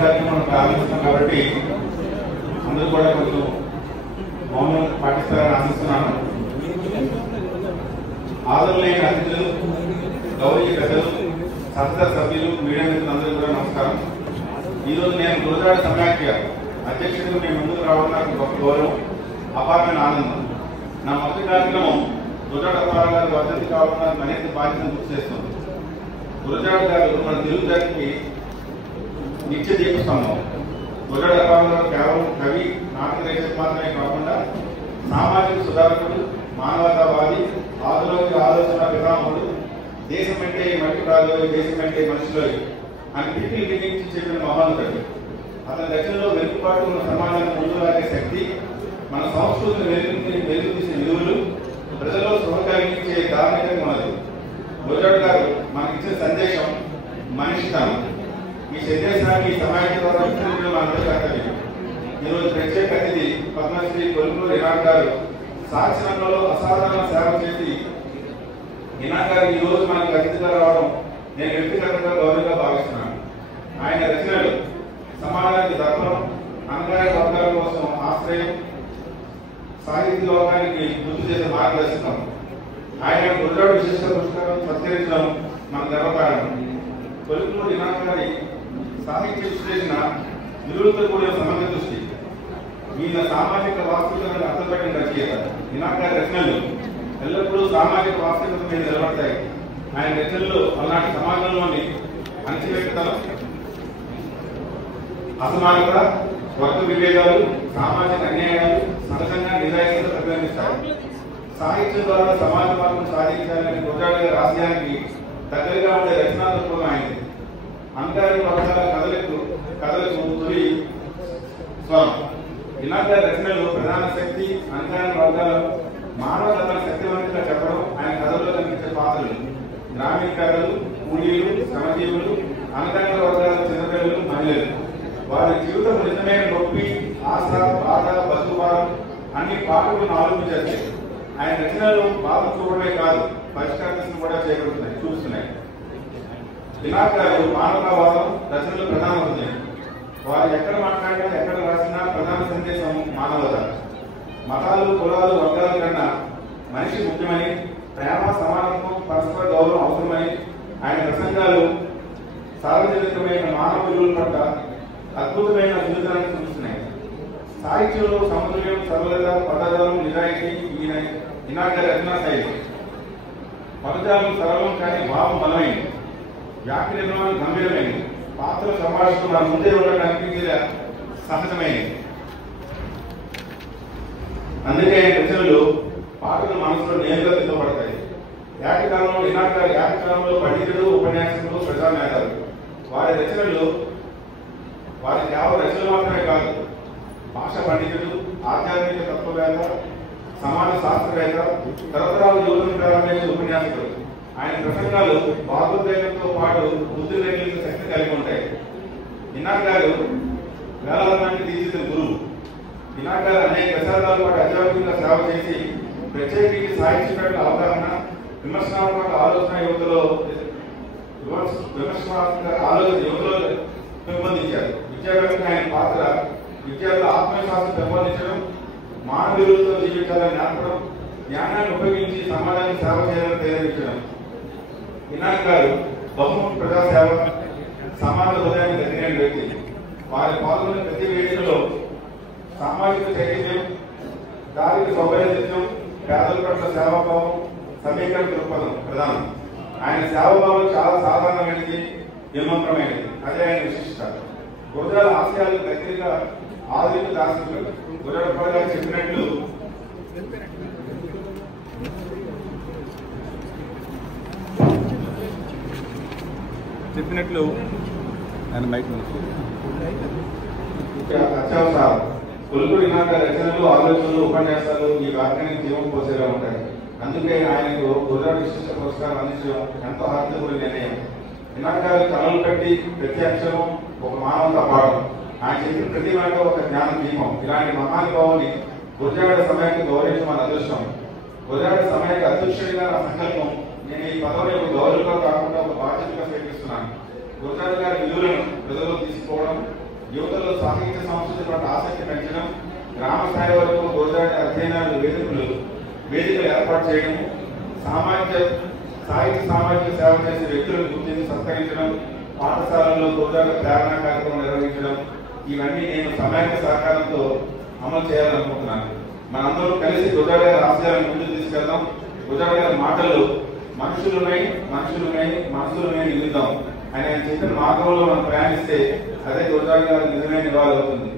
మనం ప్రారంభిస్తాం కాబట్టి అందరూ కూడా కొంచెం మౌనం పాటిస్తారని ఆశిస్తున్నాను. ఆదరణీయ అతిథులు, గౌరవ పెద్దలు, సహచర సభ్యులు, మీడియా మిత్రులందరూ కూడా నమస్కారం. ఈరోజు నేను గురజాడ సమాఖ్య అధ్యక్షుడిగా మేము ముందుకు రావడం నాకు గొప్ప గౌరవం, అపారమైన ఆనందం. నా మొదటి కార్యక్రమం గురజాడ అప్పారావు గారి వర్ధంతి కావడం నాకు మరింత బాధ్యతను గుర్తు చేస్తుంది. గురజాడ గారు మన తెలుగు జాతికి నిత్య దీపస్తంభం. గురజాడ అప్పారావు గారు కేవలం కవి, నాటక రచయిత మాత్రమే కాకుండా సామాజిక సుధారకుడు, మానవతావాది, ఆధునిక ఆలోచన విరాముడు, దేశం అంటే మట్టి కాదు, దేశం అంటే మనుషులు అని పీపుల్ బిగించి చెప్పిన మహానుడు. అతని రచనలో వెనుకబాటు ఉన్న సమాజాన్ని ముందులాగే శక్తి, మన సంస్కృతిని వెలుగుతీసే విలువలు, ప్రజల్లో శుభ కలిగించే ధార్మికంగా ఉన్నది. గురజాడ గారు మనకిచ్చిన సందేశం మనిషితనం. ఈ సందేశాన్ని ఈ సమాజం ద్వారా విస్తరించడం మనందరి కర్తవ్యం. ఈరోజు ప్రత్యేక అతిథి పద్మశ్రీ కొలుకూరు ఇనాక్ గారు సాక్షి రంగంలో అసాధారణ సేవ చేసి ఇనాక్ గారు ఈ రోజు మనకు అతిథిగా రావడం నేను వ్యక్తిగతంగా గౌరవంగా భావిస్తున్నాను. ఆయన రచనలు సమాజానికి దర్పణం, అనగాయ వర్గాల కోసం ఆశ్రయం, సాహిత్య లోకానికి గుర్తు చేసే మార్గదర్శకం. ఆయన గురజాడ విశిష్ట పుస్తకం సత్కరించడం మన గర్వకారణం. కొలుకూరు ఇనాక్ గారి సాహిత్య విశ్లేషణ విలువలతో కూడిన సమగ్ర దృష్టి. ఈయన సామాజిక వాస్తవికతను అర్థపెట్టిన రచయిత. ఇనాక్ గారి రచనలు ఎల్లప్పుడూ సామాజిక వాస్తవికత మీద నిలబడతాయి. ఆయన రచనలు అలాంటి సమాజంలోని అణచివేతనం, అసమానత, వర్గ విభేదాలు, సామాజిక అన్యాయాలు సహజంగా నిజాయితీగా ప్రతిబింబిస్తాయి. సాహిత్యం ద్వారా సమాజ మార్పును సాధించాలని గురజాడ గారి ఆశయానికి దగ్గరగా ఉండే రచనాత్మకం అయింది. అంతర్గత వర్గాల కథలకు తొలి స్వరం. ఇనాక్ గారి రచనలు ప్రధాన శక్తి, అంతర్గత వర్గాల మానవ కథలను శక్తివంతంగా చెప్పడం ఆయన కథల్లో కనిపించే పాత్రలు. గ్రామీణ కథలు, కూలీలు, శ్రమజీవులు, అంతర్గత వర్గాల చిన్నపిల్లలు, మహిళలు, వారి జీవితం నిజమైన నొప్పి, ఆశ, బాధ, బతుకుబారం అన్ని పాటలను ఆలోచించాయి. ఆయన రచనలు బాధ చూడడమే కాదు, పరిష్కారాలను కూడా చూస్తున్నాయి. ఇనాక్ గారు మానవతావాదం రచనలు ప్రధాన ఉంది. వారు ఎక్కడ మాట్లాడినా, ఎక్కడ రాసినా ప్రధాన సందేశం మానవత. మతాలు, కులాలు, వర్గాల కన్నా మనిషి ముఖ్యమని, ప్రేమ, సమానత్వం, పరస్పర గౌరవం అవసరమని ఆయన ప్రసంగాలు సార్వజనికమైన మానవ విలువల పట్ల అద్భుతమైన విలువలను చూస్తున్నాయి. సాహిత్యంలో సమతుల్యం, సరళత, పదజాలం, నిజాయితీ ఇనాక్ గారి రచనా శైలి. పదజాలం సరళం కానీ భావం బలమైంది, వ్యాఖ్య నిర్మాణం గంభీరమైంది, పాత్ర సంభాషణ మన ముందే ఉండడానికి సహజమైనది. అందుకే రచనలు పాటలు మనసులో నేరుగా తిప్పబడతాయి. ఏకకాలంలో ఇనాక్ గారి ఏకకాలంలో పండితుడు, ఉపన్యాసకుడు, ప్రజానేతలు. వారి రచనలు వారి కేవలం రచనలు మాత్రమే కాదు, భాష పండితుడు, ఆధ్యాత్మిక తత్వవేత్త, సమాజ శాస్త్రవేత్త, తరతరాల యువతను ప్రారంభించే ఉపన్యాసకుడు. ఆయన ప్రసంగాలు భావోద్వేగంతో పాటు బుద్ధి రేఖలకు శక్తి కలిగి ఉంటాయి. ఇనాక్ గారు వేలాది మంది తీర్చిన గురువు. ఇనాక్ గారు అనేక దశాబ్దాల పాటు అధ్యాత్మికంగా సేవ చేసి ప్రత్యేకించి సాహిత్య పట్ల అవగాహన, విమర్శనాత్మక ఆలోచన యువతలో పెంపొందించారు. విద్యావేత్తగా ఆయన పాత్ర విద్యార్థుల ఆత్మవిశ్వాసం పెంపొందించడం, మానవ విలువలతో జీవించాలని నేర్పడం, జ్ఞానాన్ని ఉపయోగించి సమాజానికి సేవ చేయాలని ప్రేరేపించడం. ఇనాక్ గారు బహుముఖ ప్రజాసేవ, సమాజ హృదయాన్ని దగ్గరైన వ్యక్తి. వారి పాల్గొనే ప్రతి వేదికలో సామాజిక చైతన్యం, దారికి సౌకర్యం, పేదల పట్ల సేవాభావం, సమీకరణ దృక్పథం ప్రధానం. ఆయన సేవాభావం చాలా సాధారణమైనది, నిర్మమైనది. అదే ఆయన విశిష్టత. గురజాడ ఆశయాలు దగ్గరగా ఆధునిక దార్శనికులు. గురజాడ గారు చెప్పినట్లు అత్యవసరం. కొలుకూరు ఇనాక్ గారి రచనలు, ఆలోచనలు, ఉపన్యాసాలు ఈ వాక్యానికి జీవం పోసేలా ఉంటాయి. అందుకే ఆయనకు గురజాడ విశిష్ట పురస్కారం అందించడం ఎంతో హాస్యపూర్ణ నిర్ణయం. ఇనాక్ గారు కళలు కట్టి ప్రతి అక్షరం ఒక మానవతా పాఠం. ఆయన చెప్పిన ప్రతి మాట ఒక జ్ఞాన దీపం. ఇలాంటి మహానుభావుని గురజాడ సమాఖ్య గౌరవించడం మన అదృష్టం. గురజాడ సమాఖ్య అధ్యక్షుడిగా నా సంకల్పం నేను ఈ పదవిని ఒక గౌరవంగా కాకుండా ఒక బాధ్యతగా స్వీకరిస్తున్నాను. గురజాడ గారి విలువలను ప్రజల్లో తీసుకోవడం, యువతలో సాహిత్య సంస్కృతి పట్ల ఆసక్తి పెంచడం, గ్రామ స్థాయి వరకు గురజాడ అధ్యయనాలు వేదికలు ఏర్పాటు చేయడం, సాహిత్య సేవ చేసే వ్యక్తులను గుర్తించి సత్కరించడం, పాఠశాలల్లో గురజాడ ప్రేరణ కార్యక్రమం నిర్వహించడం, ఇవన్నీ నేను సమైక్య సహకారంతో అమలు చేయాలనుకుంటున్నాను. మనందరూ కలిసి గురజాడ గారి ఆశయాలను ముందుకు తీసుకెళ్దాం. గురజాడ గారి మాటలు మనుషులున్నాయి నిలుద్దాం అని ఆయన చెప్పిన మార్గంలో మనం ప్రయాణిస్తే అదే గురజాడ గారి నిజమైన నివాళి అవుతుంది.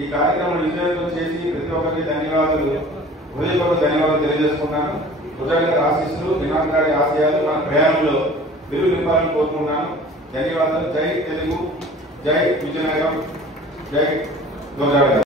ఈ కార్యక్రమం విజయవంతం చేసి ప్రతి ఒక్కరికి హృదయపూర్వక ధన్యవాదాలు తెలియజేసుకున్నాను. గురజాడ గారి ఆశీస్సులు, వినాయక గారి ఆశయాలు మన ప్రయాణంలో వెలుగు నింపాలని కోరుకుంటున్నాను. ధన్యవాదాలు. జై తెలుగు, జై విజయనగరం, జై గురజాడ.